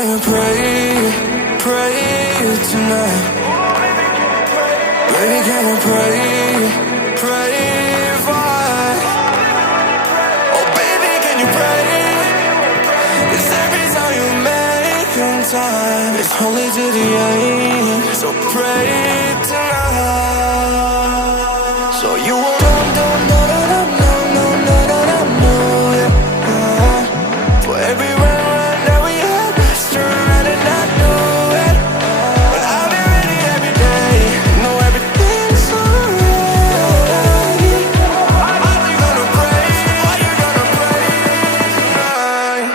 can you pray, pray tonight? Baby, can you pray, pray for? Oh baby, can you pray? 'Cause every time you make time, it's only to the end. So pray tonight. So you won't for every run that we had, let's turn around and not do it. But I'll be ready every day, know everything's alright. Are you gonna pray? Are you gonna pray tonight?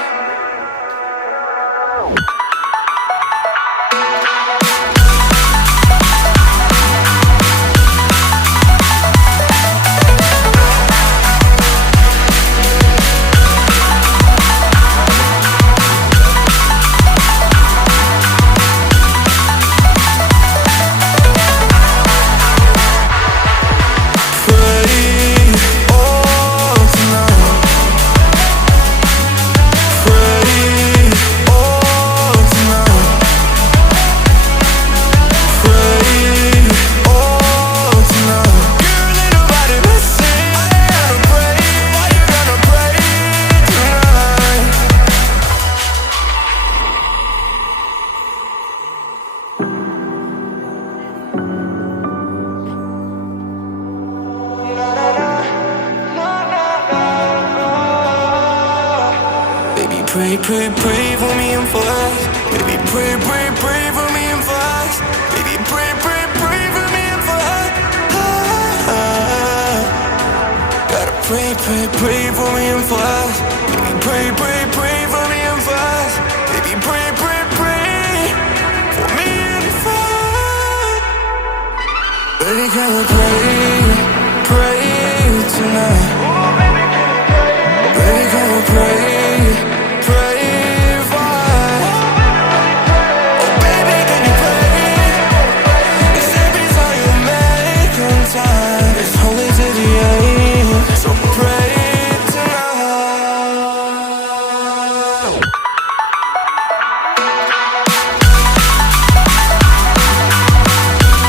Pray, pray, pray for me and for us. Baby, pray, pray, pray for me and for us. Baby, pray, pray, pray for me and for us. Gotta pray, pray, pray for me and for us. Baby, pray, pray, pray for me and for us. Baby, pray, pray, pray for me and for us. Baby, can you pray?